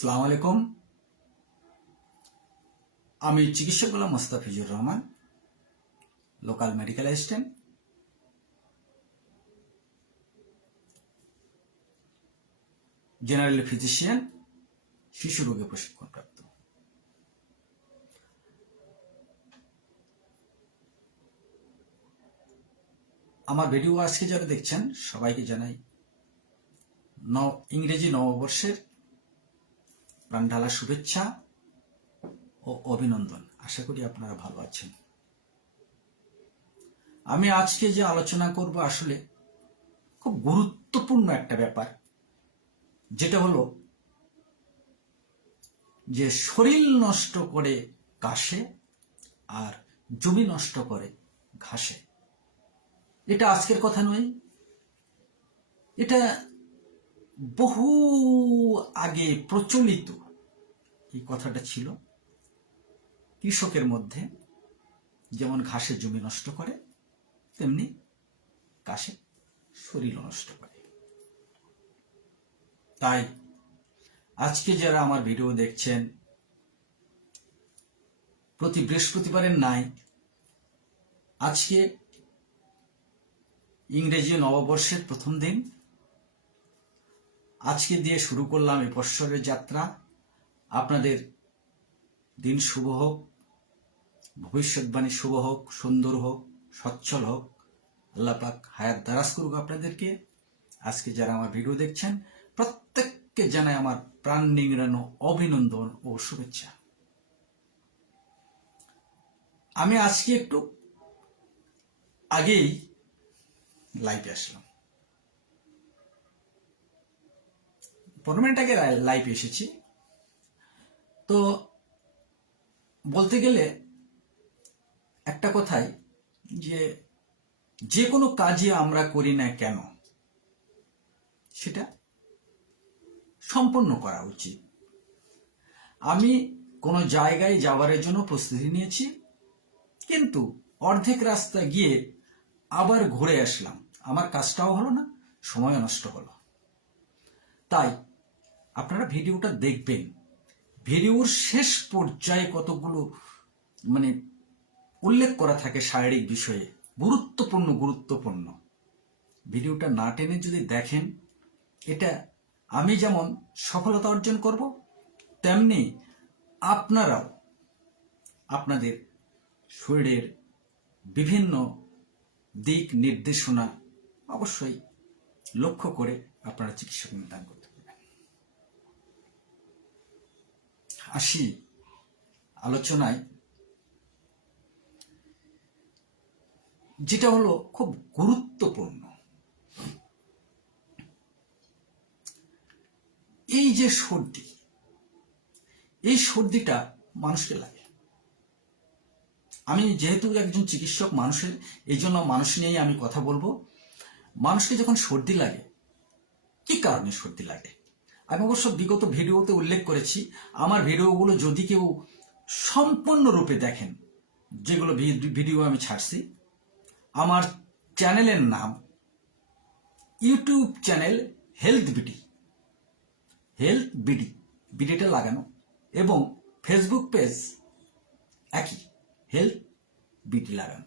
আসসালামু আলাইকুম। আমি চিকিৎসক Golam Mostafizur Rahman, local medical assistant, general physician, শিশু রোগে প্রশিক্ষণপ্রাপ্ত। আমার ভিডিও আজকে যারা দেখছেন সবাইকে জানাই ইংরেজি নববর্ষের প্রাণঢালা শুভেচ্ছা ও অভিনন্দন। আশা করি আপনারা ভালো আছেন। আমি আজকে যে আলোচনা করব আসলে খুব গুরুত্বপূর্ণ একটা ব্যাপার, যেটা হলো যে শরীর নষ্ট করে কাশে আর জমি নষ্ট করে ঘাসে। এটা আজকের কথা নয়, এটা বহু আগে প্রচলিত এই কথাটা ছিল। কৃষকের মধ্যে যেমন ঘাসে জমি নষ্ট করে, তেমনি কাশে শরীর নষ্ট করে। তাই আজকে যারা আমার ভিডিও দেখছেন, প্রতি বৃহস্পতিবারের নাই আজকে ইংরেজি নববর্ষের প্রথম দিন। আজকে দিয়ে শুরু করলাম এই বৎসরের যাত্রা। আপনাদের দিন শুভ হোক, ভবিষ্যৎবাণী শুভ হোক, সুন্দর হোক, সচ্ছল হোক। আল্লাহ পাক হায়াত দারাজ করুক আপনাদেরকে। আজকে যারা আমার ভিডিও দেখছেন প্রত্যেককে জানাই আমার প্রাণ নিংড়ানো অভিনন্দন ও শুভেচ্ছা। আমি আজকে একটু আগেই লাইভে আসলাম, 15 মিনিট আগে লাইভে এসেছি। তো বলতে গেলে একটা কথাই, যে কোনো কাজে আমরা করি না কেন সেটা সম্পন্ন করা উচিত। আমি কোনো জায়গায় যাওয়ার জন্য প্রস্তুতি নিয়েছি, কিন্তু অর্ধেক রাস্তা গিয়ে আবার ঘুরে আসলাম। আমার কাজটাও হলো না, সময়ও নষ্ট হলো। তাই আপনারা ভিডিওটা দেখবেন। ভিডিওর শেষ পর্যায়ে কতগুলো উল্লেখ করা থাকে শারীরিক বিষয়ে, গুরুত্বপূর্ণ। ভিডিওটা না টেনে যদি দেখেন, এটা আমি যেমন সফলতা অর্জন করব, তেমনি আপনারাও আপনাদের শরীরের বিভিন্ন দিক নির্দেশনা অবশ্যই লক্ষ্য করে আপনারা চিকিৎসা নির্ধারণ করতে পারবেন। আসি আলোচনায়, যেটা হলো খুব গুরুত্বপূর্ণ। এই যে সর্দি, এই সর্দিটা মানুষকে লাগে। আমি যেহেতু একজন চিকিৎসক মানুষের, এই জন্য মানুষ নিয়েই আমি কথা বলবো। মানুষকে যখন সর্দি লাগে, কি কারণে সর্দি লাগে? আমি অবশ্য বিগত ভিডিওতে উল্লেখ করেছি। আমার ভিডিওগুলো যদি কেউ সম্পূর্ণরূপে দেখেন, যেগুলো ভিডিও আমি ছাড়ছি, আমার চ্যানেলের নাম ইউটিউব চ্যানেল হেলথ বিডি, বিডিটা লাগানো, এবং ফেসবুক পেজ একই, হেলথ বিডি লাগানো।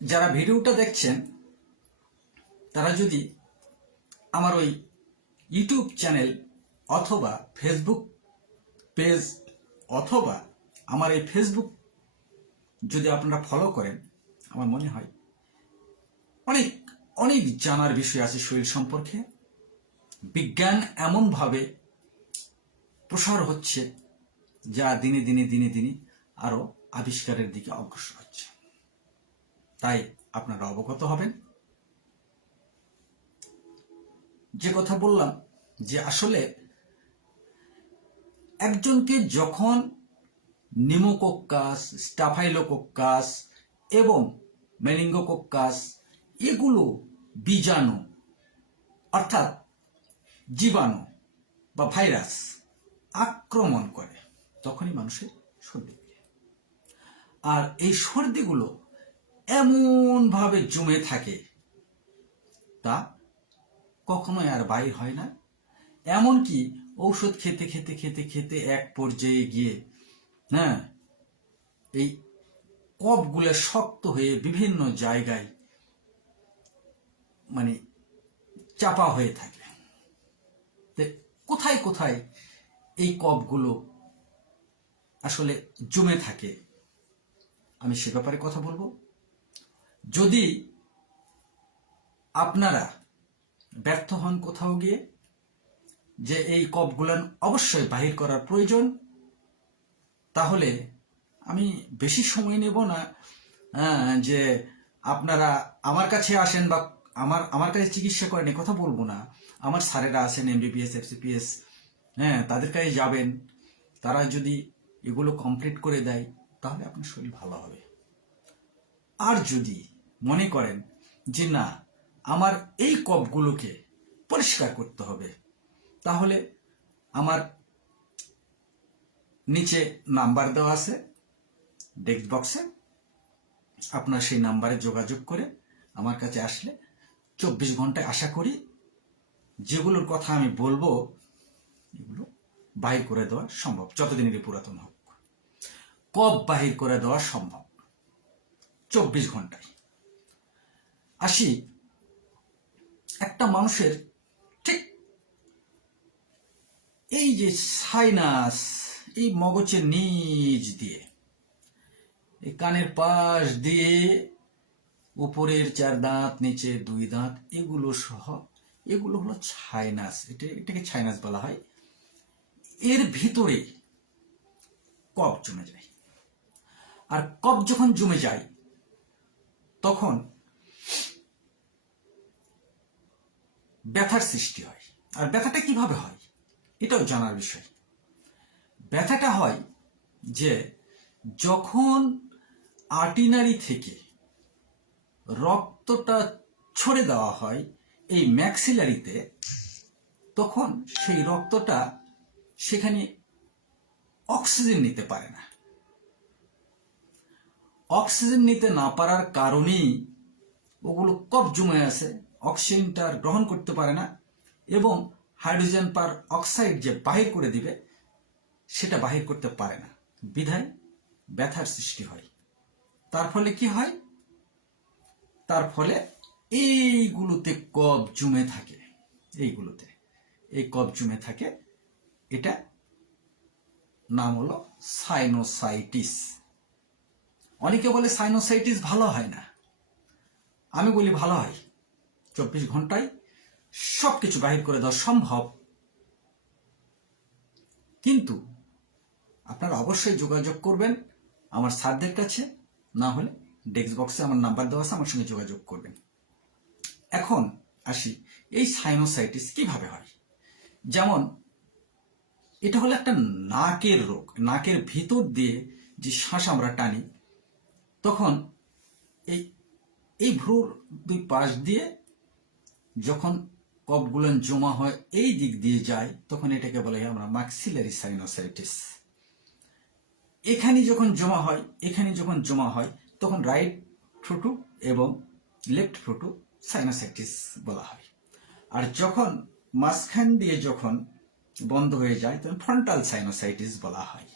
যারা ভিডিওটা দেখছেন তারা যদি আমার ওই ইউটিউব চ্যানেল অথবা ফেসবুক পেজ অথবা আমার এই ফেসবুক যদি আপনারা ফলো করেন, আমার মনে হয় অনেক অনেক জানার বিষয় আছে শরীর সম্পর্কে। বিজ্ঞান এমনভাবে প্রসার হচ্ছে, যা দিনে দিনে আরো আবিষ্কারের দিকে অগ্রসর হচ্ছে। তাই আপনারা অবগত হবেন। যে কথা বললাম, যে আসলে একজনকে যখন নিমোকোক্কাস, স্টাফাইলোকোক্কাস এবং মেনিঙ্গোকোক্কাস, এগুলো বীজাণু অর্থাৎ জীবাণু বা ভাইরাস আক্রমণ করে, তখনই মানুষের সর্দি লাগে। আর এই সর্দিগুলো এমনভাবে জমে থাকে, তা কখনোই আর বাইর হয় না, এমনকি ঔষধ খেতে খেতে খেতে খেতে এক পর্যায়ে গিয়ে হ্যাঁ এই কফগুলো শক্ত হয়ে বিভিন্ন জায়গায় মানে চাপা হয়ে থাকে। কোথায় কোথায় এই কফগুলো আসলে জমে থাকে আমি সে ব্যাপারে কথা বলবো। যদি আপনারা ব্যর্থ হন কোথাও গিয়ে যে এই কফগুলো অবশ্যই বাহির করার প্রয়োজন, তাহলে আমি বেশি সময় নেব না যে আপনারা আমার কাছে আসেন বা আমার কাছে চিকিৎসা করেন কথা বলবো না। আমার স্যারেরা আছেন এমবিবিএস এফসিপিএস, তাদের কাছে যাবেন, তারা যদি এগুলো কমপ্লিট করে দেয় তাহলে আপনার শরীর ভালো হবে। আর যদি মনে করেন যে না আমার এই কফগুলোকে পরিষ্কার করতে হবে, তাহলে আমার নিচে নাম্বার দেওয়া আছে টেক্সট বক্সে, আপনার সেই নাম্বারে যোগাযোগ করে আমার কাছে আসলে 24 ঘন্টায় আশা করি যেগুলোর কথা আমি বলবো এগুলো বাহির করে দেওয়া সম্ভব, যতদিনেরই পুরাতন হোক। কফ বাহির করে দেওয়া সম্ভব 24 ঘন্টায়। আসি একটা মানুষের ঠিক এই যে সাইনাস, এই মগজের নিচ দিয়ে, এই কানের পাশ দিয়ে উপরের 4 দাঁত, নিচে 2 দাঁত, এগুলো সহ এগুলো হলো সাইনাস। এটাকে সাইনাস বলা হয়। এর ভিতরে কফ জমে যায়। আর কফ যখন জমে যায় তখন ব্যথার সৃষ্টি হয়। আর ব্যথাটা কিভাবে হয় এটাও জানার বিষয়। ব্যথাটা হয় যে যখন আর্টিনারি থেকে রক্তটা ছড়ে দেওয়া হয় এই ম্যাক্সিলারিতে, তখন সেই রক্তটা সেখানে অক্সিজেন নিতে পারে না। অক্সিজেন নিতে না পারার কারণেই ওগুলো কফ জমে আছে, অক্সিজেনটা গ্রহণ করতে পারে না এবং হাইড্রোজেন পার অক্সাইড যে বাহির করে দিবে সেটা বাহির করতে পারে না, বিধায় ব্যথার সৃষ্টি হয়। তার ফলে কি হয়? তার ফলে এইগুলোতে কফ জমে থাকে, এই কফ জমে থাকে। এটা নাম হলো সাইনোসাইটিস। অনেকে বলে সাইনোসাইটিস ভালো হয় না, আমি বলি ভালো হয়। 24 ঘন্টায় সবকিছু বাহির করে দেওয়া সম্ভব, কিন্তু আপনারা অবশ্যই যোগাযোগ করবেন আমার স্যারদের কাছে, না হলে ডেস্ক বক্সে আমার নাম্বার দেওয়া আছে, আমার সঙ্গে যোগাযোগ করবেন। এখন আসি এই সাইনোসাইটিস কিভাবে হয়। যেমন এটা হলো একটা নাকের রোগ। নাকের ভিতর দিয়ে যে শ্বাস আমরা টানি, তখন এই ভ্রুর 2 পাশ দিয়ে যখন কফগুলো জমা হয় এই দিক দিয়ে যায়, তখন এটাকে বলে আমরা ম্যাক্সিলারি সাইনোসাইটিস। এখানে যখন জমা হয় তখন রাইট ফ্রুটু এবং লেফট ফ্রুটু সাইনোসাইটিস বলা হয়। আর যখন মাঝখান দিয়ে যখন বন্ধ হয়ে যায় তখন ফ্রন্টাল সাইনোসাইটিস বলা হয়,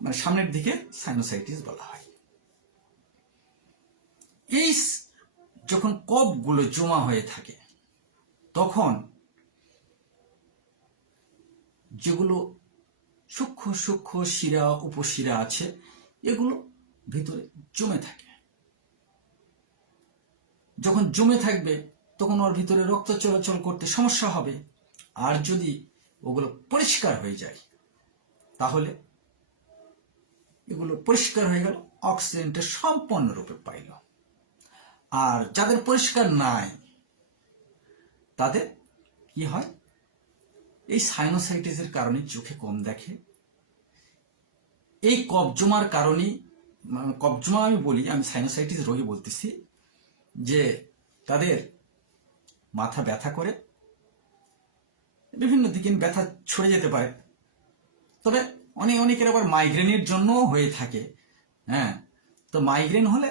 মানে সামনের দিকে সাইনোসাইটিস বলা হয়। এই যখন কফগুলো জমা হয়ে থাকে তখন যেগুলো সূক্ষ্ম সূক্ষ্ম শিরা উপশিরা আছে এগুলো ভিতরে জমে থাকে। যখন জমে থাকবে তখন ওর ভিতরে রক্ত চলাচল করতে সমস্যা হবে। আর যদি ওগুলো পরিষ্কার হয়ে যায় তাহলে এগুলো পরিষ্কার হয়ে গেল, অক্সিজেনটা সম্পূর্ণরূপে পাইল। আর যাদের পরিষ্কার নাই তাদের কি হয়? এই সাইনোসাইটিসের কারণে চোখে কম দেখে। এই কফ জমার কারণে, কফ জমা আমি বলি, আমি সাইনোসাইটিস রোগী বলতেছি, যে তাদের মাথা ব্যথা করে, বিভিন্ন দিকে ব্যথা ছড়ে যেতে পারে। তবে অনেকের আবার মাইগ্রেনের জন্য হয়ে থাকে। তো মাইগ্রেন হলে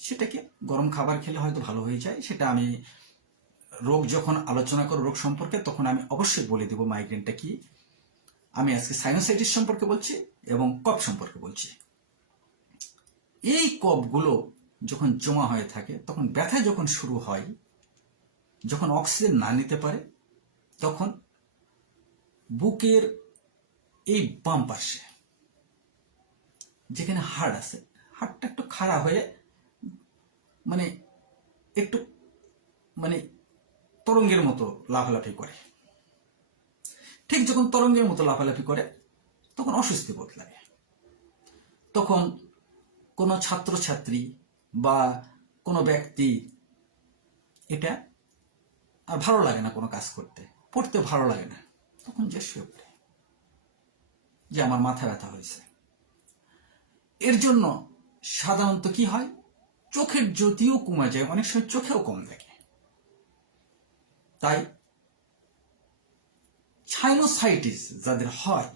সেটাকে গরম খাবার খেলে হয়তো ভালো হয়ে যায়, সেটা আমি রোগ যখন আলোচনা করব রোগ সম্পর্কে, তখন আমি অবশ্যই বলে দেব মাইগ্রেনটা কি। আমি আজকে সাইনোসাইটিস সম্পর্কে বলছি এবং কফ সম্পর্কে বলছি। এই কফগুলো যখন জমা হয়ে থাকে, তখন ব্যথা যখন শুরু হয়, যখন অক্সিজেন না নিতে পারে, তখন বুকের এই বাম পাশে যেখানে হাড় আছে, হাড়টা একটু খাড়া হয়ে মানে একটু মানে তরঙ্গের মতো লাফালাফি করে। ঠিক যখন তরঙ্গের মতো লাফালাফি করে, তখন অস্বস্তি বোধ লাগে। তখন কোনো ছাত্রছাত্রী বা কোনো ব্যক্তি এটা আর ভালো লাগে না, কোনো কাজ করতে, পড়তে ভালো লাগে না, তখন যে শুয়ে পড়ে যে আমার মাথা ব্যথা হয়েছে। এর জন্য সাধারণত কি হয়, চোখের জ্যোতিও কমে যায়, অনেক সময় চোখেও কম দেখে। তাই সাইনোসাইটিস যাদের হয়,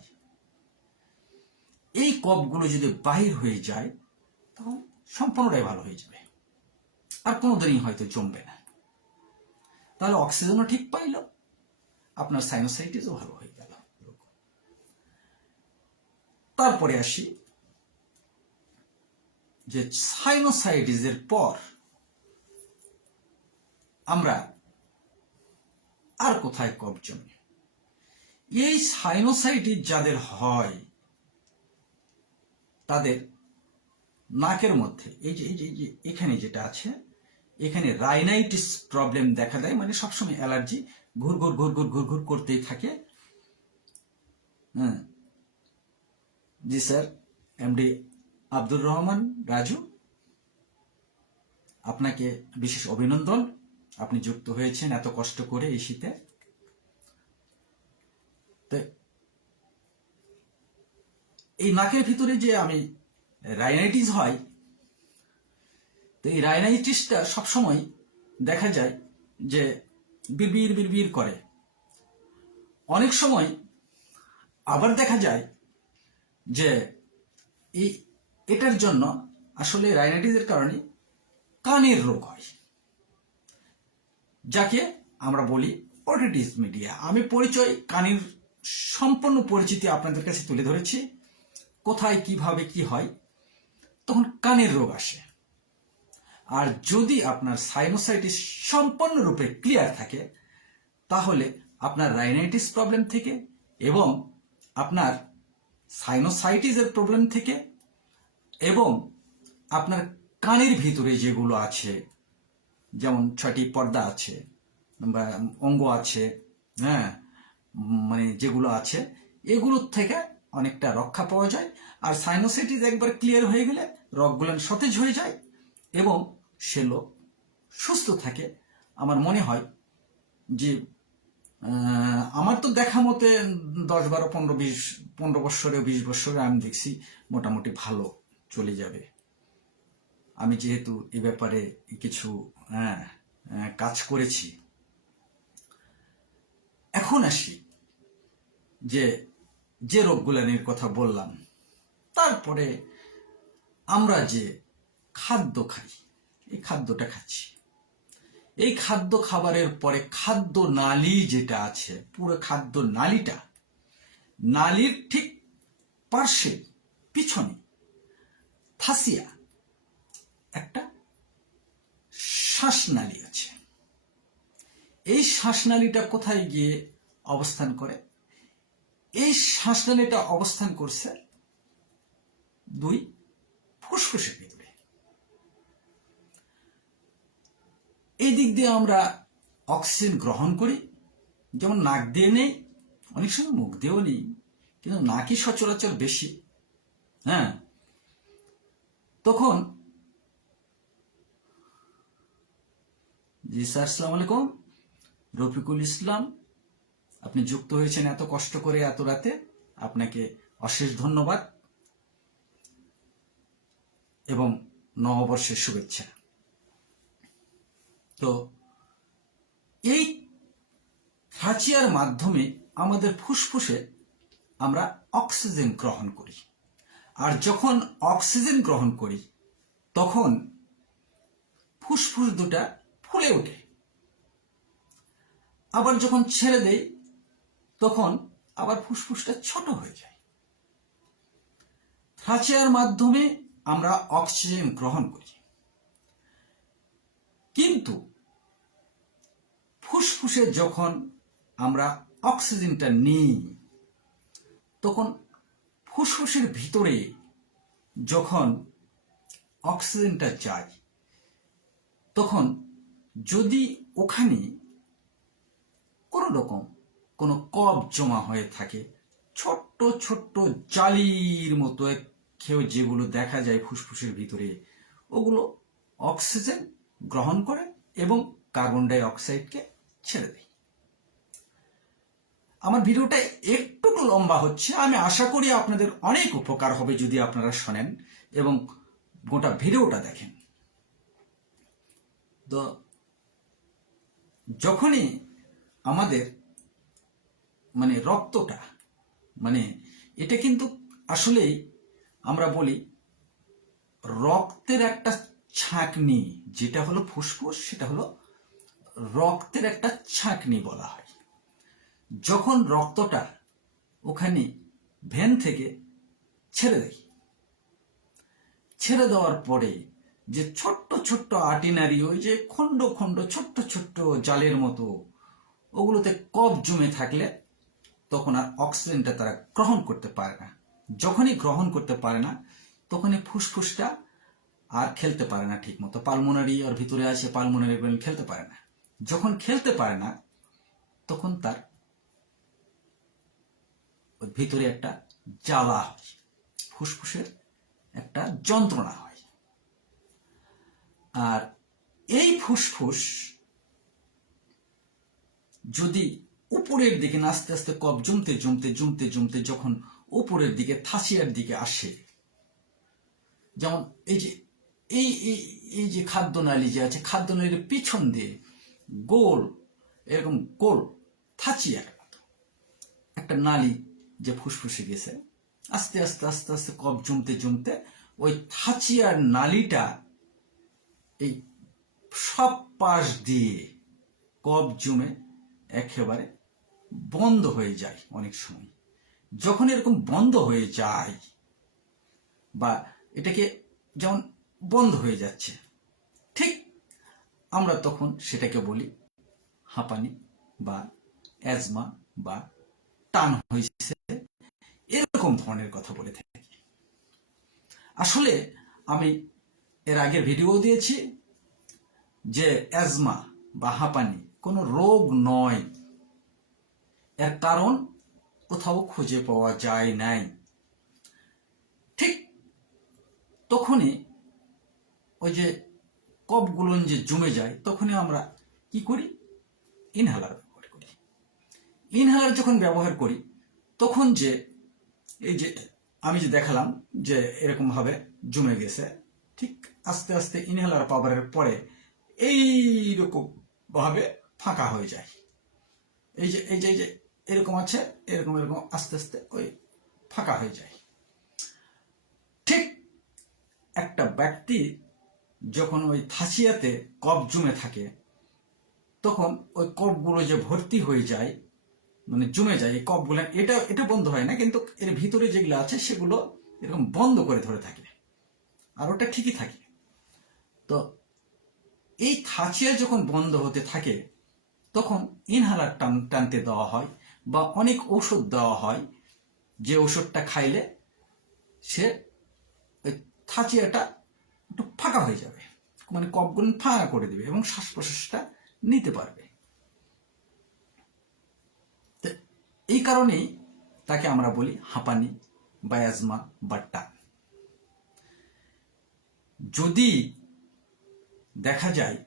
এই কফগুলো যদি বাহির হয়ে যায়, তখন সম্পূর্ণটাই ভালো হয়ে যাবে, আর কোনোদিনই হয়তো জমবে না। তাহলে অক্সিজেনও ঠিক পাইল, আপনার সাইনোসাইটিসও ভালো হয়ে গেল। তারপরে আসি যে সাইনোসাইটিসের পর আমরা আর কোথায় কফ জমে। এই সাইনোসাইটিস যাদের হয়, তাদের নাকের মধ্যে এই যে এখানে যেটা আছে, এখানে রাইনাইটিস প্রবলেম দেখা দেয়, মানে সবসময় অ্যালার্জি ঘুরঘুর ঘুরঘুর ঘুরঘুর করতেই থাকে। হ্যাঁ জি স্যার, এমডি আব্দুর রহমান রাজু, আপনাকে বিশেষ অভিনন্দন, আপনি যুক্ত হয়েছেন এত কষ্ট করে এই শীতে। এই নাকের ভিতরে যে আমি রাইনাইটিস হয়, তো এই রাইনাইটিসটা সবসময় দেখা যায় যে বিড়বিড় বিড়বিড় করে। অনেক সময় আবার দেখা যায় যে এটার জন্য আসলে রাইনাইটিসের কারণে কানের রোগ হয়, যাকে আমরা বলি ওটিটিস মিডিয়া। আমি পরিচয় কানের সম্পূর্ণ পরিচিতি আপনাদের কাছে তুলে ধরেছি, কোথায় কিভাবে কি হয়, তখন কানের রোগ আসে। আর যদি আপনার সাইনোসাইটিস সম্পূর্ণরূপে ক্লিয়ার থাকে, তাহলে আপনার রাইনাইটিস প্রবলেম থেকে এবং আপনার সাইনোসাইটিসের প্রবলেম থেকে এবং আপনার কানের ভিতরে যেগুলো আছে, যেমন 6টি পর্দা আছে বা অঙ্গ আছে, হ্যাঁ মানে যেগুলো আছে, এগুলোর থেকে অনেকটা রক্ষা পাওয়া যায়। আর সাইনোসাইটিস একবার ক্লিয়ার হয়ে গেলে রগগুলো সতেজ হয়ে যায় এবং সে লোক সুস্থ থাকে। আমার মনে হয় যে আমার তো দেখা মতে 10, 12, 15 বৎসরে 20 বৎসরে আমি দেখছি মোটামুটি ভালো চলে যাবে। আমি যেহেতু এ ব্যাপারে কিছু কাজ করেছি। এখন আসি যে রোগগুলোর কথা বললাম, তারপরে আমরা যে খাদ্য খাই, এই খাদ্যটা খাচ্ছি, এই খাদ্য খাবারের পরে খাদ্য নালী যেটা আছে, পুরো খাদ্য নালীটা, নালীর ঠিক পার্শ্বে পিছনে ফাসিয়া একটা শ্বাসনালী আছে। এই শ্বাসনালীটা কোথায় গিয়ে অবস্থান করে? এই শ্বাসনালীটা অবস্থান করছে 2 ফুসফুসের ভিতরে। এই দিক দিয়ে আমরা অক্সিজেন গ্রহণ করি, যেমন নাক দিয়ে নেই, অনেক সময় মুখ দিয়েও নেই, কিন্তু নাকই সচরাচর বেশি। হ্যাঁ, তখন জি স্যার, আসসালামু আলাইকুম, রফিকুল ইসলাম, আপনি যুক্ত হয়েছেন এত কষ্ট করে এত রাতে, আপনাকে অশেষ ধন্যবাদ এবং নববর্ষের শুভেচ্ছা। তো এই খাঁচিয়ার মাধ্যমে আমাদের ফুসফুসে আমরা অক্সিজেন গ্রহণ করি, আর যখন অক্সিজেন গ্রহণ করি তখন ফুসফুস দুটা ফুলে ওঠে আবার যখন ছেড়ে দেই তখন আবার ফুসফুসটা ছোট হয়ে যায়। ট্রাচিয়ার মাধ্যমে আমরা অক্সিজেন গ্রহণ করি, কিন্তু ফুসফুসে যখন আমরা অক্সিজেনটা নিই তখন ফুসফুসের ভিতরে যখন অক্সিজেনটা যায় তখন যদি ওখানে কোনো রকম কোনো কফ জমা হয়ে থাকে, ছোট্ট ছোট্ট জালির মতো খেয়ে যেগুলো দেখা যায় ফুসফুসের ভিতরে, ওগুলো অক্সিজেন গ্রহণ করে এবং কার্বন ডাই অক্সাইডকে ছেড়ে দেয়। আমার ভিডিওটা একটু লম্বা হচ্ছে, আমি আশা করি আপনাদের অনেক উপকার হবে যদি আপনারা শোনেন এবং গোটা ভিডিওটা দেখেন। তো যখনই আমাদের রক্তটা এটা কিন্তু আসলেই আমরা বলি রক্তের একটা ছাঁকনি, যেটা হলো ফুসফুস সেটা হলো রক্তের একটা ছাঁকনি বলা হয়। যখন রক্তটা ওখানে ভেন থেকে ছেড়ে দেয়, ছেড়ে দেওয়ার পরে যে ছোট্ট ছোট্ট আর্টিনারি, ওই যে খন্ড খন্ড ছোট্ট ছোট্ট জালের মতো, ওগুলোতে কফ জমে থাকলে তখন আর অক্সিজেনটা তারা গ্রহণ করতে পারে না। যখনই গ্রহণ করতে পারে না তখনই ফুসফুসটা আর খেলতে পারে না ঠিক মতো, পালমোনারি আর ভিতরে আছে পালমোনারি খেলতে পারে না। যখন খেলতে পারে না তখন তার ভিতরে একটা জ্বালা হয়, ফুসফুসের একটা যন্ত্রণা হয়। আর এই ফুসফুস যদি উপরের দিকে আস্তে আস্তে কফ জমতে জমতে জমতে জমতে যখন উপরের দিকে থাসিয়ার দিকে আসে, যেমন এই যে এই যে খাদ্যনালী যে আছে, খাদ্যনালীর পিছন দিয়ে গোল এরকম গোল থাচিয়ার মতো একটা নালী যে ফুসফুসে গেছে, আস্তে আস্তে আস্তে আস্তে কফ জমতে জমতে ওই থাচিয়ার নালীটা এই সব পাশ দিয়ে কফ জমে একেবারে বন্ধ হয়ে যায়। অনেক সময় যখন এরকম বন্ধ হয়ে যায় বা এটাকে যেমন বন্ধ হয়ে যাচ্ছে, ঠিক আমরা তখন সেটাকে বলি হাঁপানি বা অ্যাজমা বা টান হয়েছে, এরকম ধরনের কথা বলে থাকি। আসলে আমি এর আগে ভিডিও দিয়েছি যে অ্যাজমা বা হাঁপানি কোনো রোগ নয়, এর কারণ কোথাও খুঁজে পাওয়া যায় নাই। ঠিক তখনই ওই যে কফগুলো যে জমে যায় তখনই আমরা কি করি, ইনহেলার ব্যবহার করি। ইনহেলার যখন ব্যবহার করি তখন যে এই যে আমি যে দেখালাম যে এরকম ভাবে জমে গেছে, ঠিক আস্তে আস্তে ইনহেলার পাওয়ারের পরে এইরকম ভাবে ফাঁকা হয়ে যায়। এই যে এই যে এই যে এরকম আছে, এরকম এরকম আস্তে আস্তে ওই ফাঁকা হয়ে যায়। ঠিক একটা ব্যক্তি যখন ওই থাসিয়াতে কফ জমে থাকে তখন ওই কফগুলো যে ভর্তি হয়ে যায়, জমে যায় এই কফগুলো, এটা বন্ধ হয় না, কিন্তু এর ভিতরে যেগুলো আছে সেগুলো এরকম বন্ধ করে ধরে থাকে আর ওটা ঠিকই থাকে। তো এই থাচিয়া যখন বন্ধ হতে থাকে তখন ইনহেলার টানতে দেওয়া হয় বা অনেক ঔষধ দেওয়া হয়, যে ওষুধটা খাইলে সে ওই থাচিয়াটা একটু ফাঁকা হয়ে যাবে, কফগুলো ফাঁকা করে দেবে এবং শ্বাস প্রশ্বাসটা নিতে পারবে। এই কারণেই তাকে আমরা বলি হাঁপানি বা অ্যাজমা বা টান। যদি দেখা যায়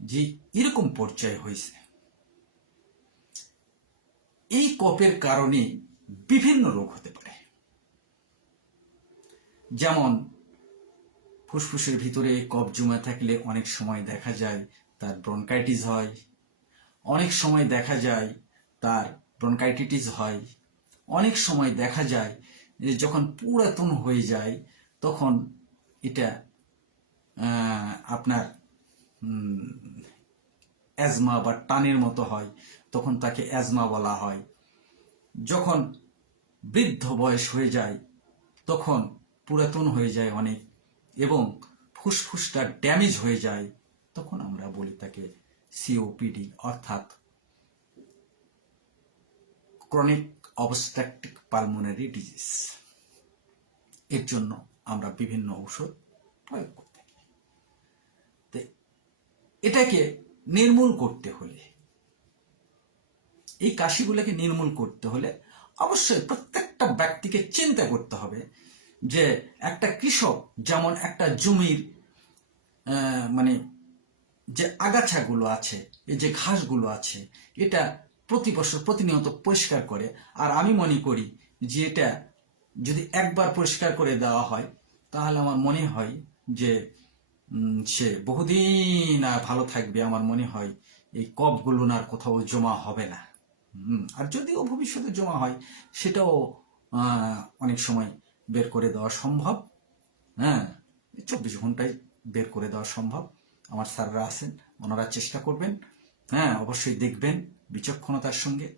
যে এরকম পর্যায়ে হয়েছে, এই কফের কারণে বিভিন্ন রোগ হতে পারে। যেমন ফুসফুসের ভিতরে কফ জমে থাকলে অনেক সময় দেখা যায় তার ব্রনকাইটিস হয়, অনেক সময় দেখা যায় তার ব্রনকাইটিস হয়, অনেক সময় দেখা যায় যে যখন পুরাতন হয়ে যায় তখন এটা আপনার অ্যাজমা বা টানের মতো হয় তখন তাকে অ্যাজমা বলা হয়। যখন বৃদ্ধ বয়স হয়ে যায় তখন পুরাতন হয়ে যায় অনেক এবং ফুসফুসটা ড্যামেজ হয়ে যায় তখন আমরা বলি তাকে সিওপিডি অর্থাৎ ক্রনিক অবস্ট্রাকটিভ পালমোনারি ডিজিজ। এর জন্য আমরা বিভিন্ন ঔষধ প্রয়োগ করে থাকি। এটাকে নির্মূল করতে হলে, এই কাশিগুলোকে নির্মূল করতে হলে অবশ্যই প্রত্যেকটা ব্যক্তিকে চিন্তা করতে হবে যে একটা কৃষক যেমন একটা জমির মানে যে আগাছাগুলো আছে, এই যে ঘাসগুলো আছে, এটা প্রতি বছর প্রতিনিয়ত পরিষ্কার করে। আর আমি মনে করি যে এটা যদি একবার পরিষ্কার করে দেওয়া হয় তাহলে আমার মনে হয় যে সে বহুদিন আর ভালো থাকবে। আমার মনে হয় এই কফগুলো আর কোথাও জমা হবে না। আর যদিও ভবিষ্যতে জমা হয় সেটাও অনেক সময় বের করে দেওয়া সম্ভব। হ্যাঁ, 24 ঘন্টায় বের করে দেওয়া সম্ভব। আমার স্যাররা আছেন, ওনারা চেষ্টা করবেন। হ্যাঁ, অবশ্যই দেখবেন বিচক্ষণতার সঙ্গে।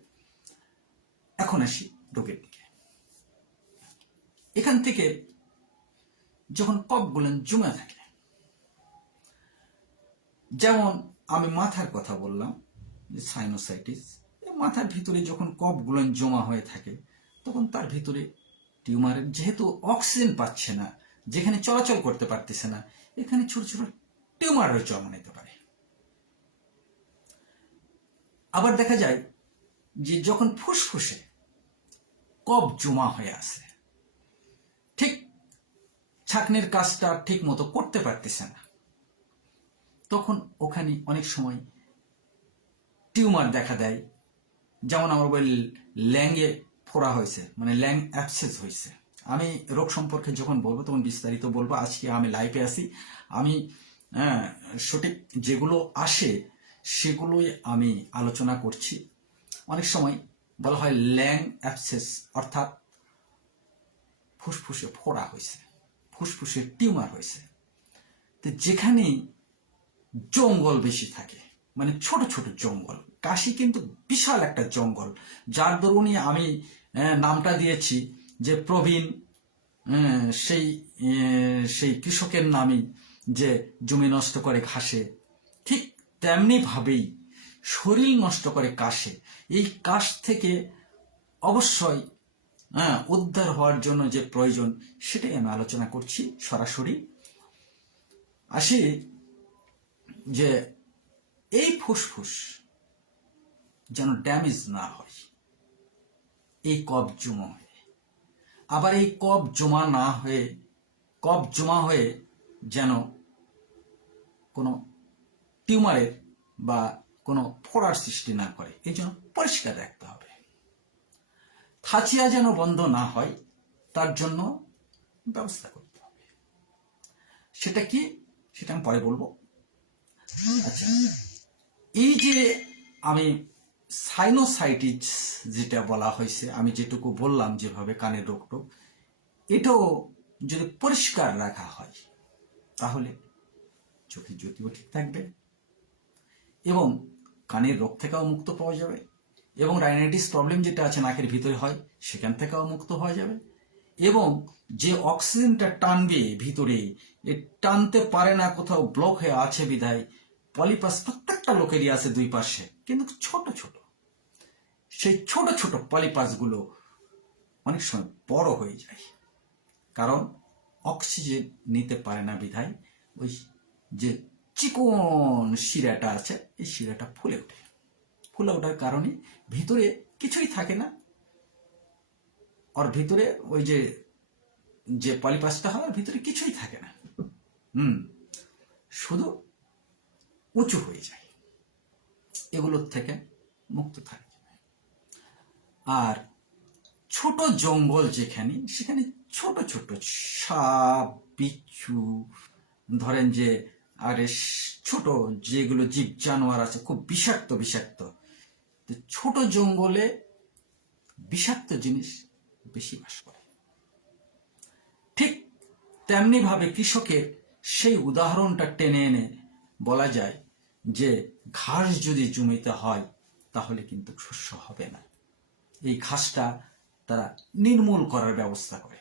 এখন আসি রোগের দিকে। এখান থেকে যখন কফগুলো জমে থাকে, যেমন আমি মাথার কথা বললাম যে সাইনোসাইটিস, মাথার ভিতরে যখন কফগুলো জমা হয়ে থাকে তখন তার ভিতরে টিউমারের, যেহেতু অক্সিজেন পাচ্ছে না, যেখানে চলাচল করতে পারতেছে না, এখানে ছোট ছোট টিউমারও জন্ম নিতে পারে। আবার দেখা যায় যে যখন ফুসফুসে কফ জমা হয়ে আসে, ঠিক ছাঁকনির কাজটা ঠিক মতো করতে পারতেছে না, তখন ওখানে অনেক সময় টিউমার দেখা দেয়। যেমন আমরা বলি ল্যাংয়ে ফোড়া হয়েছে, মানে ল্যাং অ্যাবসেস হয়েছে। আমি রোগ সম্পর্কে যখন বলবো তখন বিস্তারিত বলবো। আজকে আমি লাইভে আছি, আমি সঠিক যেগুলো আসে সেগুলোই আমি আলোচনা করছি। অনেক সময় বলা হয় ল্যাং অ্যাবসেস, অর্থাৎ ফুসফুসে ফোড়া হয়েছে, ফুসফুসে টিউমার হয়েছে। তো যেখানে জঙ্গল বেশি থাকে, মানে ছোট ছোট জঙ্গল, কাশি কিন্তু বিশাল একটা জঙ্গল, যার দরুনই আমি নামটা দিয়েছি যে প্রবীণ সেই সেই কৃষকের নামই যে জমি নষ্ট করে ঘাসে, ঠিক তেমনি ভাবেই শরীর নষ্ট করে কাশে। এই কাশ থেকে অবশ্যই উদ্ধার হওয়ার জন্য যে প্রয়োজন সেটাই আমি আলোচনা করছি সরাসরি। আসি যে এই ফুসফুস যেন ড্যামেজ না হয় এই কফ জমা হয়ে, আবার এই কফ জমা না হয়ে, কফ জমা হয়ে যেন কোনো টিউমারের বা কোনো ফোড়ার সৃষ্টি না করে, এই জন্য পরিষ্কার রাখতে হবে। থাচিয়া যেন বন্ধ না হয় তার জন্য ব্যবস্থা করতে হবে। সেটা কি, সেটা আমি পরে বলবো। আচ্ছা, এই যে আমি সাইনোসাইটিস যেটা বলা হয়েছে, আমি যেটুকু বললাম যেভাবে কানের রোগ টোগ, এটাও যদি পরিষ্কার রাখা হয় তাহলে চোখের জ্যোতিও ঠিক থাকবে এবং কানের রোগ থেকেও মুক্ত পাওয়া যাবে, এবং রাইনাইটিস প্রবলেম যেটা আছে নাকের ভিতরে হয় সেখান থেকেও মুক্ত হওয়া যাবে। এবং যে অক্সিজেনটা টানবে ভিতরে, এ টানতে পারে না, কোথাও ব্লক হয়ে আছে বিধায় পলিপাস প্রত্যেকটা লোকেরই আছে দুই পাশে, কিন্তু ছোট ছোট, সেই ছোট ছোট পলিপাসগুলো অনেক সময় বড় হয়ে যায়, কারণ অক্সিজেন নিতে পারে না বিধায় ওই যে চিকন শিরাটা আছে এই শিরাটা ফুলে ওঠে। ফুলে ওঠার কারণে ভিতরে কিছুই থাকে না, ওর ভিতরে ওই যে যে পলিপাসটা হয় ওর ভিতরে কিছুই থাকে না, শুধু উঁচু হয়ে যায়। এগুলোর থেকে মুক্ত থাকে। আর ছোট জঙ্গল যেখানে, সেখানে ছোট ছোট সাপ, বিচ্ছু, ধরেন যে আরে ছোট যেগুলো জীব জানোয়ার আছে খুব বিষাক্ত বিষাক্ত, ছোট জঙ্গলে বিষাক্ত জিনিস বেশি বাস করে। ঠিক তেমনি ভাবে কৃষকের সেই উদাহরণটা টেনে এনে বলা যায় যে ঘাস যদি জমিতে হয় তাহলে কিন্তু শস্য হবে না। এই ঘাসটা তারা নির্মূল করার ব্যবস্থা করে।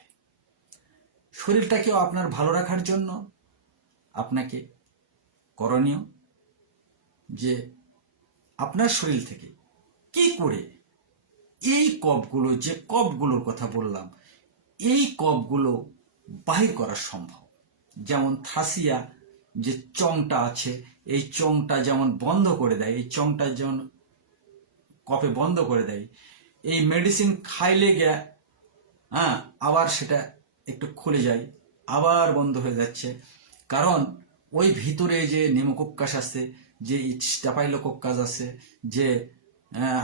শরীরটাকেও আপনার ভালো রাখার জন্য আপনাকে করণীয় যে আপনার শরীর থেকে কি করে এই কফগুলো, যে কফগুলোর কথা বললাম, এই কফগুলো বাহির করা সম্ভব। যেমন থাসিয়া যে চংটা আছে, এই চংটা যেমন বন্ধ করে দেয়, এই চংটা যেমন কফে বন্ধ করে দেয়, এই মেডিসিন খাইলে গিয়া আবার সেটা একটু খুলে যায়, আবার বন্ধ হয়ে যাচ্ছে। কারণ ওই ভিতরে যে নিউমোকক্কাস আছে, যে স্টাফাইলোকক্কাস আছে, যে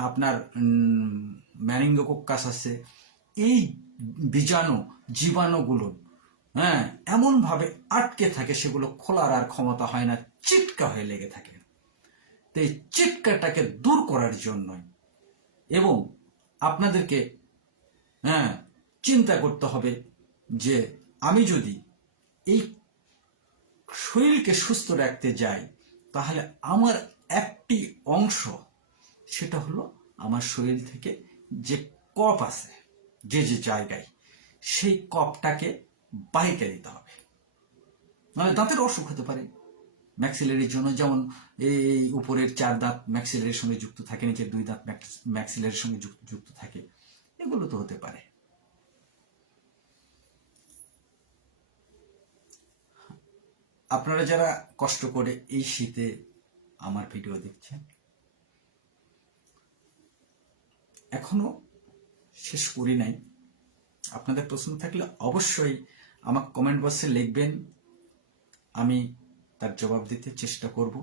আপনার ম্যানিঙ্গোকক্কাস আছে, এই বীজাণু জীবাণুগুলো এমনভাবে আটকে থাকে, সেগুলো খোলার আর ক্ষমতা হয় না, চিটকা হয়ে লেগে থাকে। তো এই চিটকাটাকে দূর করার জন্যই এবং আপনাদেরকে চিন্তা করতে হবে যে আমি যদি এই শরীরকে সুস্থ রাখতে যাই তাহলে আমার একটি অংশ, সেটা হলো আমার শরীর থেকে যে কফ আছে যে যে জায়গায়, সেই কফটাকে বাইরে দিতে হবে। মানে দাঁতের অসুখ হতে পারে ম্যাক্সিলারির জন্য, যেমন এই উপরের 4 দাঁত ম্যাক্সিলারির সঙ্গে যুক্ত থাকে, নিচের 2 দাঁত ম্যাক্সিলারির সঙ্গে যুক্ত থাকে, এগুলো তো হতে পারে। আপনারা যারা কষ্ট করে এই শীতে আমার ভিডিও দেখছেন, এখনো শেষ করি নাই। আপনাদের প্রশ্ন থাকলে অবশ্যই আমাকে কমেন্ট বক্সে লিখবেন, আমি তার জবাব দিতে চেষ্টা করব।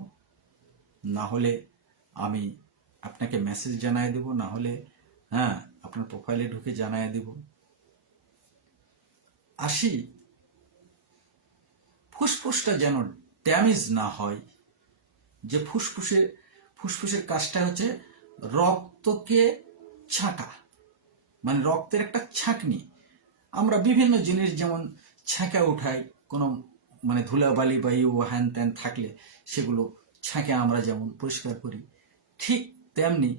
না হলে আমি আপনাকে মেসেজ জানিয়ে দেব, না হলে আপনার প্রোফাইলে ঢুকে জানিয়ে দেব। আসি, ফুসফুসটা যেন ড্যামেজ না হয়। যে ফুসফুসের কাজটা হচ্ছে রক্তকে ছাঁকা, মানে রক্তের একটা ছাঁকনি। আমরা বিভিন্ন জিনিস যেমন ছাঁকা উঠাই, কোনো মানে ধুলাবালি বা হ্যান ত্যান থাকলে সেগুলো ছাঁকে আমরা যেমন পরিষ্কার করি, ঠিক তেমনি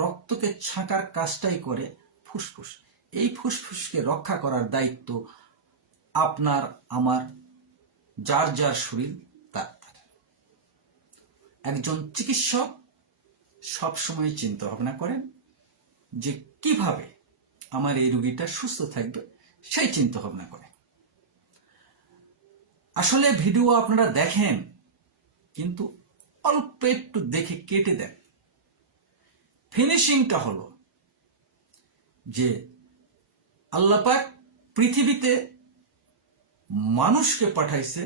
রক্তকে ছাঁকার কাজটাই করে ফুসফুস। এই ফুসফুসকে রক্ষা করার দায়িত্ব আপনার আমার, যার যার শরীর তার। একজন চিকিৎসক সবসময় চিন্তা ভাবনা করেন যে কিভাবে আমার এই রোগীটা সুস্থ থাকবে, সেই চিন্তা ভাবনা করে। আসলে ভিডিও আপনারা দেখেন কিন্তু অল্প একটু দেখে কেটে দেন। ফিনিশিংটা হলো যে আল্লাহ পাক পৃথিবীতে মানুষকে পাঠাইছে,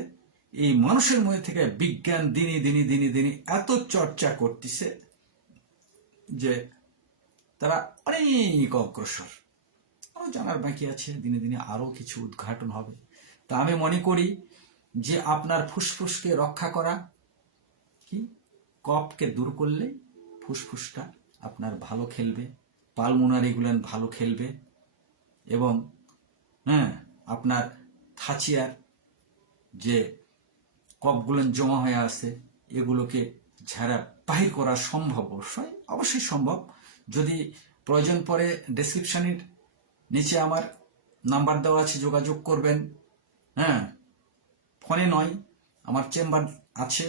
এই মানুষের মধ্যে থেকে বিজ্ঞান দিনে দিনে দিনে দিনে এত চর্চা করতেছে যে তারা অনেক অগ্রসর। আরো জানার বাকি আছে, দিনে দিনে আরো কিছু উদ্ঘাটন হবে। তা আমি মনে করি যে আপনার ফুসফুসকে রক্ষা করা কি, কফকে দূর করলে ফুসফুসটা আপনার ভালো খেলবে, পালমোনারি গ্ল্যান্ড ভালো খেলবে এবং আপনার থাচিয়ার যে কফগুলো জমা হয়ে আছে এগুলোকে ঝাড়া বাহির করা সম্ভব। অবশ্যই সম্ভব। যদি প্রয়োজন পড়ে ডেসক্রিপশনের নিচে আমার নাম্বার দেওয়া আছে, যোগাযোগ করবেন। ফোনে নয়, আমার চেম্বার আছে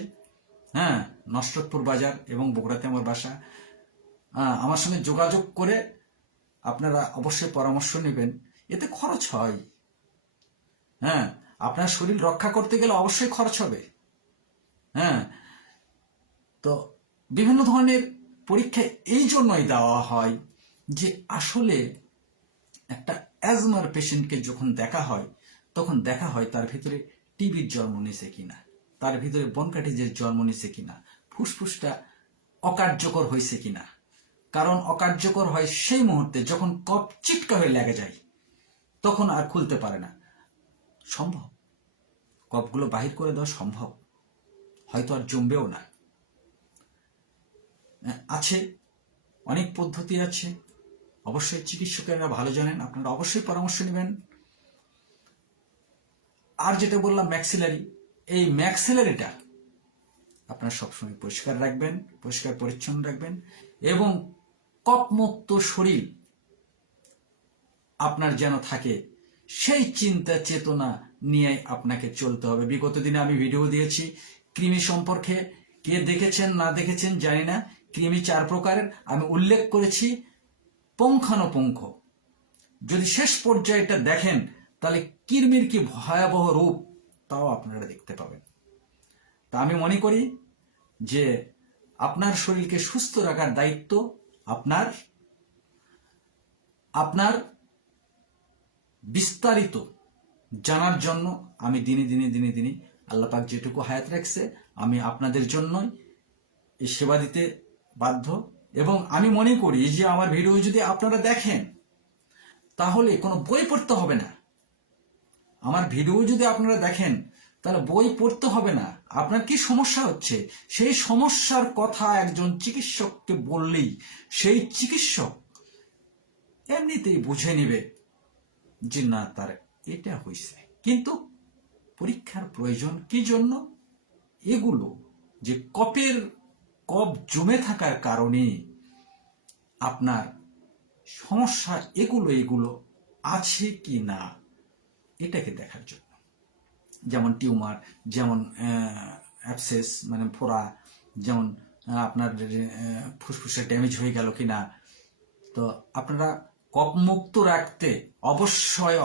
নসরতপুর বাজার এবং বগুড়াতে আমার বাসা। আমার সঙ্গে যোগাযোগ করে আপনারা অবশ্যই পরামর্শ নেবেন। এতে খরচ হয়, আপনার শরীর রক্ষা করতে গেলে অবশ্যই খরচ হবে। তো বিভিন্ন ধরনের পরীক্ষা এই জন্যই দেওয়া হয় যে আসলে একটা অ্যাজমার পেশেন্টকে যখন দেখা হয় তখন দেখা হয় তার ভিতরে টিবির জন্ম নিছে কিনা, তার ভিতরে ব্রঙ্কাইটিসের জন্ম নিছে কিনা, ফুসফুসটা অকার্যকর হয়েছে কিনা। কারণ অকার্যকর হয় সেই মুহূর্তে যখন কফ চিটকা হয়ে লেগে যায়, তখন আর খুলতে পারে না। সম্ভব, কফগুলো বাহির করে দেওয়া সম্ভব, হয়তো আর জমবেও না। আছে অনেক পদ্ধতি আছে, অবশ্যই চিকিৎসকেরা ভালো জানেন, আপনারা অবশ্যই পরামর্শ নেবেন। আর যেটা বললাম ম্যাক্সিলারি, এই ম্যাক্সিলারিটা আপনারা সবসময় পরিষ্কার রাখবেন, পরিষ্কার পরিচ্ছন্ন রাখবেন এবং কফমুক্ত শরীর আপনার যেন থাকে, সেই চিন্তা চেতনা নিয়ে আপনাকে চলতে হবে। বিগত দিনে আমি ভিডিও দিয়েছি কৃমি সম্পর্কে, কে দেখেছেন না দেখেছেন জানি না। কৃমি 4 প্রকারের আমি উল্লেখ করেছি পুঙ্খানুপুঙ্খ। যদি শেষ পর্যায়টা দেখেন তাহলে কৃমির কি ভয়াবহ রূপ তাও আপনারা দেখতে পাবেন। তা আমি মনে করি যে আপনার শরীরকে সুস্থ রাখার দায়িত্ব আপনার। আপনার বিস্তারিত জানার জন্য আমি দিনে দিনে আল্লাহ পাক যেটুকু হায়াত রাখছে আমি আপনাদের জন্যই এই সেবা দিতে বাধ্য। এবং আমি মনে করি যে আমার ভিডিও যদি আপনারা দেখেন তাহলে কোনো বই পড়তে হবে না। আমার ভিডিও যদি আপনারা দেখেন তাহলে বই পড়তে হবে না। আপনার কি সমস্যা হচ্ছে সেই সমস্যার কথা একজন চিকিৎসককে বললেই সেই চিকিৎসক এমনিতেই বুঝে নেবে যে না তার এটা হয়েছে। কিন্তু পরীক্ষার প্রয়োজন কি জন্য? এগুলো যে কফ জমে থাকার কারণে আপনার সমস্যা এগুলো আছে কি না এটাকে দেখার জন্য। যেমন টিউমার, যেমন অ্যাবসেস মানে ফোড়া, যেমন আপনার ফুসফুসে ড্যামেজ হয়ে গেল কিনা। তো আপনারা কফ মুক্ত রাখতে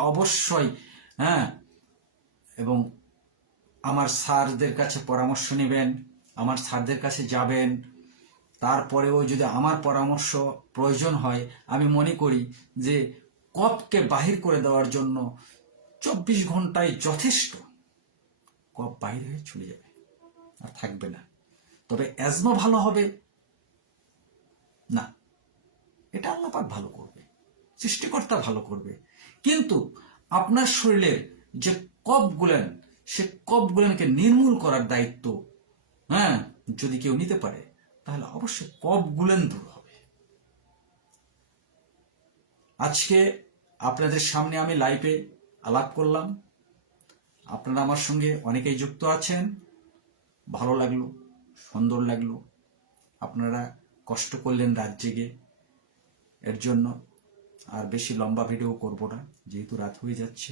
অবশ্যই হ্যাঁ, এবং আমার স্যারদের কাছে পরামর্শ নেবেন, আমার স্যারদের কাছে যাবেন। তারপরেও যদি আমার পরামর্শ প্রয়োজন হয়, আমি মনে করি যে কফকে বাহির করে দেওয়ার জন্য 24 ঘন্টায় যথেষ্ট। কফ বাহির হয়ে চলে যাবে, আর থাকবে না। তবে অ্যাজমা ভালো হবে না, এটা আল্লাহ পাক ভালো করবে, সৃষ্টিকর্তা ভালো করবে। কিন্তু আপনার শরীরের যে কফগুলেন, সে কফগুলেনকে নির্মূল করার দায়িত্ব হ্যাঁ যদি কেউ নিতে পারে তাহলে অবশ্যই কফগুলেন দূর হবে। আজকে আপনাদের সামনে আমি লাইভে আলাপ করলাম, আপনারা আমার সঙ্গে অনেকেই যুক্ত আছেন। ভালো লাগলো, সুন্দর লাগলো। আপনারা কষ্ট করলেন রাত জেগে, এর জন্য আর বেশি লম্বা ভিডিও করব না, যেহেতু রাত হয়ে যাচ্ছে।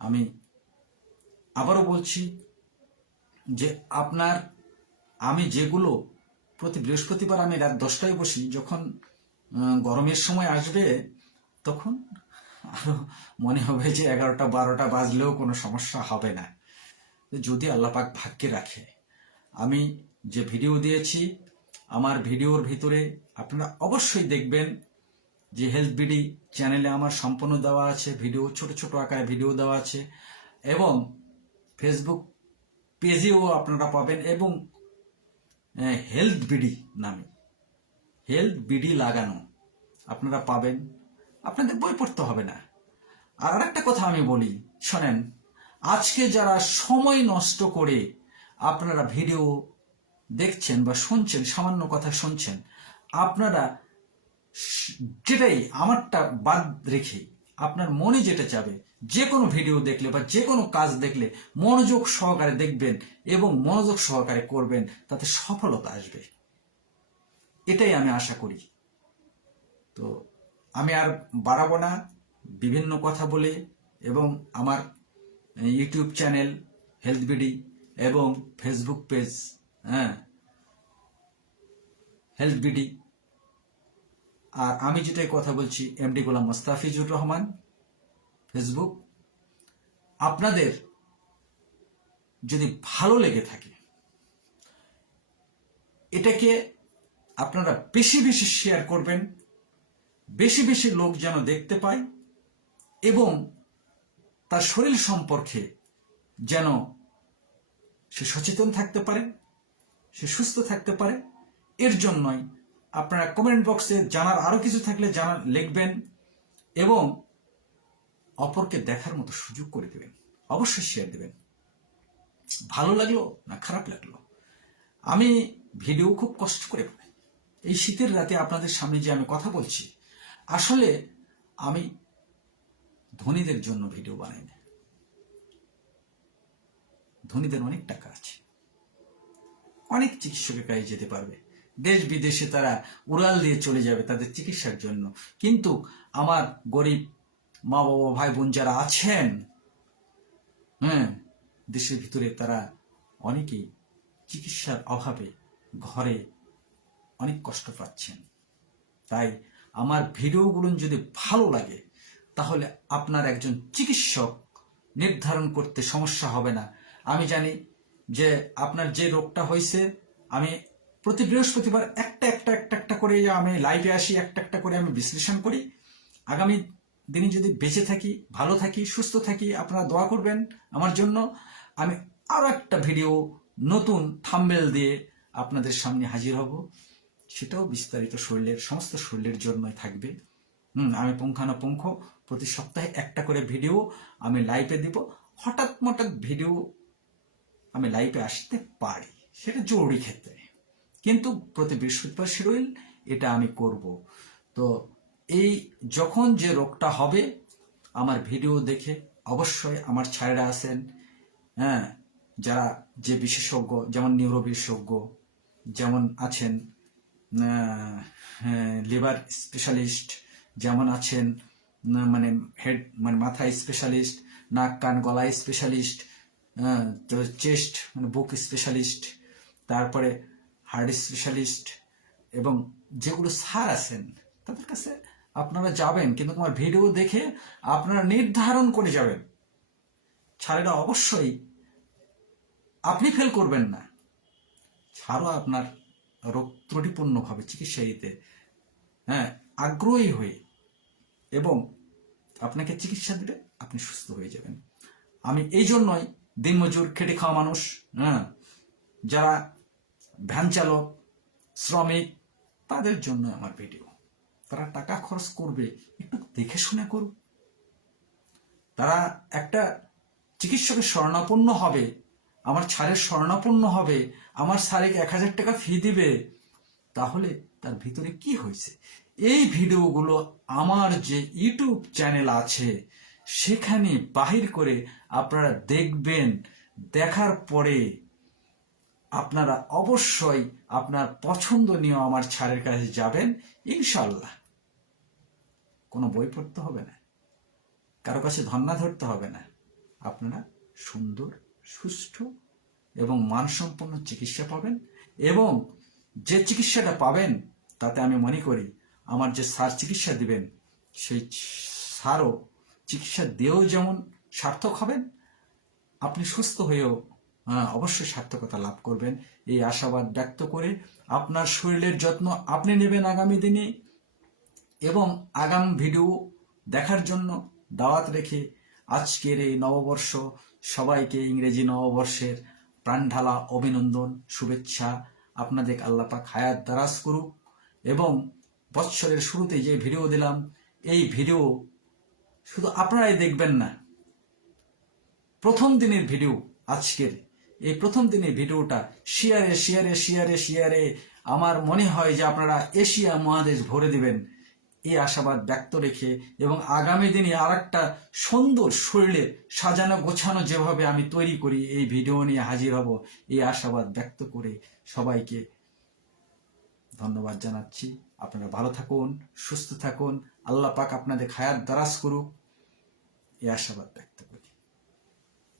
আমি আবারও বলছি যে আমি যেগুলো প্রতি বৃহস্পতিবার আমি রাত 10টায় বসি, যখন গরমের সময় আসবে তখন আরো মনে হবে যে 11টা 12টা বাজলেও কোনো সমস্যা হবে না, যদি আল্লাহ পাক ভাগ্যে রাখে। আমি যে ভিডিও দিয়েছি আমার ভিডিওর ভিতরে আপনারা অবশ্যই দেখবেন যে হেলথ বিডি চ্যানেলে আমার সম্পূর্ণ দেওয়া আছে ভিডিও, ছোট ছোট আকারে ভিডিও দেওয়া আছে, এবং ফেসবুক পেজেও আপনারা পাবেন, এবং হেলথ বিডি নামে হেলথ বিডি লাগানো আপনারা পাবেন। আপনাদের বই পড়তে হবে না। আর একটা কথা আমি বলি, শোনেন, আজকে যারা সময় নষ্ট করে আপনারা ভিডিও দেখছেন বা শুনছেন, সামান্য কথা শুনছেন, আপনারা যেটাই আমারটা বাদ রেখে আপনার মনে যেটা চাবে, যে কোনো ভিডিও দেখলে বা যে কোনো কাজ দেখলে মনোযোগ সহকারে দেখবেন এবং মনোযোগ সহকারে করবেন, তাতে সফলতা আসবে, এটাই আমি আশা করি। তো আমি আর বাড়াবো না বিভিন্ন কথা বলে, এবং আমার ইউটিউব চ্যানেল হেলথ বিডি এবং ফেসবুক পেজ হেলথ বিডি, আর আমি যেটাই কথা বলছি এমডি গোলাম মোস্তাফিজুর রহমান ফেসবুক। আপনাদের যদি ভালো লেগে থাকে এটাকে আপনারা বেশি বেশি শেয়ার করবেন, বেশি বেশি লোক যেন দেখতে পায় এবং তার শরীর সম্পর্কে যেন সে সচেতন থাকতে পারে, সে সুস্থ থাকতে পারে। এর জন্যই আপনারা কমেন্ট বক্সে জানার আরো কিছু থাকলে লিখবেন এবং অপরকে দেখার মতো সুযোগ করে দেবেন, অবশ্যই শেয়ার দেবেন। ভালো লাগলো না খারাপ লাগলো, আমি ভিডিও খুব কষ্ট করে বানাই। এই শীতের রাতে আপনাদের সামনে যে আমি কথা বলছি, আসলে আমি ধনীদের জন্য ভিডিও বানাই না। ধনীদের অনেক টাকা আছে, অনেক চিকিৎসকের কাছে যেতে পারবে, দেশ বিদেশে তারা উড়াল দিয়ে চলে যাবে তাদের চিকিৎসার জন্য। কিন্তু আমার গরিব মা বাবা ভাই বোন যারা আছেন, দেশের ভিতরে তারা অনেকেই চিকিৎসার অভাবে ঘরে অনেক কষ্ট পাচ্ছেন। তাই আমার ভিডিওগুলো যদি ভালো লাগে তাহলে আপনার একজন চিকিৎসক নির্ধারণ করতে সমস্যা হবে না। আমি জানি যে আপনার যে রোগটা হয়েছে, আমি প্রতি বৃহস্পতিবার একটা করে আমি লাইভে আসি, একটা করে আমি বিশ্লেষণ করি। আগামী দিনে যদি বেঁচে থাকি, ভালো থাকি, সুস্থ থাকি, আপনারা দোয়া করবেন আমার জন্য। আমি আরো একটা ভিডিও নতুন থাম্বনেল দিয়ে আপনাদের সামনে হাজির হব, সেটাও বিস্তারিত সমস্ত শরীরের জন্যই থাকবে। আমি পুঙ্খানুপুঙ্খ প্রতি সপ্তাহে একটা করে ভিডিও আমি লাইভে দিব। হঠাৎ ভিডিও আমি লাইভে আসতে পারি, সেটা জরুরি ক্ষেত্রে, কিন্তু প্রতি বৃহস্পতিবার শিডিউল এটা আমি করব। তো এই যখন যে রোগটা হবে আমার ভিডিও দেখে অবশ্যই আমার ছায়ারা আছেন, যারা যে বিশেষজ্ঞ, যেমন নিউরো বিশেষজ্ঞ, যেমন আছেন লিভার স্পেশালিস্ট, যেমন আছেন মানে হেড মানে মাথা স্পেশালিস্ট, নাক কান গলা স্পেশালিস্ট, চেস্ট মানে বুক স্পেশালিস্ট, তারপরে হার্ট স্পেশালিস্ট, এবং যেগুলো স্যার আছেন তাদের কাছে আপনারা যাবেন, কিন্তু তোমার ভিডিও দেখে আপনারা নির্ধারণ করে যাবেন। ছাড়েরা অবশ্যই আপনি ফেল করবেন না, ছাড়ও আপনার রোগ ত্রুটিপূর্ণভাবে চিকিৎসা দিতে আগ্রহী হয়ে এবং আপনাকে চিকিৎসা দিলে আপনি সুস্থ হয়ে যাবেন। আমি এই জন্যই দিনমজুর খেটে খাওয়া মানুষ, যারা ভ্যান চালক, শ্রমিক, তাদের জন্য আমার ভিডিও। তারা টাকা খরচ করবে, একটু দেখে শুনে করুক। তারা একটা চিকিৎসকের শরণাপন্ন হবে, আমার ছাড়ের শরণাপন্ন হবে, আমার স্যারে 1000 টাকা ফি দিবে, তাহলে তার ভিতরে কি হয়েছে? এই ভিডিওগুলো আমার যে ইউটিউব চ্যানেল আছে সেখানে বাহির করে আপনারা দেখবেন। দেখার পরে আপনারা অবশ্যই আপনার পছন্দনীয় আমার ছাড়ের কাছে যাবেন ইনশাল্লাহ। কোনো বই পড়তে হবে না, কারো কাছে ধর্ণা ধরতে হবে না। আপনারা সুন্দর, সুষ্ঠু এবং মানসম্পন্ন চিকিৎসা পাবেন, এবং যে চিকিৎসাটা পাবেন তাতে আমি মনে করি আমার যে স্যার চিকিৎসা দিবেন সেই স্যারও চিকিৎসা দিয়েও যেমন সার্থক হবেন, আপনি সুস্থ হয়েও অবশ্যই সার্থকতা লাভ করবেন, এই আশাবাদ ব্যক্ত করে আপনার শরীরের যত্ন আপনি নেবেন আগামী দিনে। এবং আগামী ভিডিও দেখার জন্য দাওয়াত রেখে আজকের এই নববর্ষ সবাইকে ইংরেজি নববর্ষের প্রাণঢালা অভিনন্দন, শুভেচ্ছা। আপনাদের আল্লাহ পাক হায়াত দারাজ করুক, এবং বৎসরের শুরুতে যে ভিডিও দিলাম এই ভিডিও শুধু আপনারাই দেখবেন না, প্রথম দিনের ভিডিও আজকের এই প্রথম দিনের ভিডিওটা শেয়ারে আমার মনে হয় যে আপনারা এশিয়া মহাদেশ ভরে দিবেন, এই আশাবাদ ব্যক্ত রেখে, এবং আগামী দিনে আর একটা সুন্দর শরীরে সাজানো গোছানো যেভাবে আমি তৈরি করি এই ভিডিও নিয়ে হাজির হব, এই আশাবাদ ব্যক্ত করে সবাইকে ধন্যবাদ জানাচ্ছি। আপনারা ভালো থাকুন, সুস্থ থাকুন, আল্লাহ পাক আপনাদের হায়াত দারাজ করুক, এই আশাবাদ ব্যক্ত করি।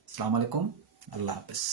আসসালামু আলাইকুম, আল্লাহ হাফেজ।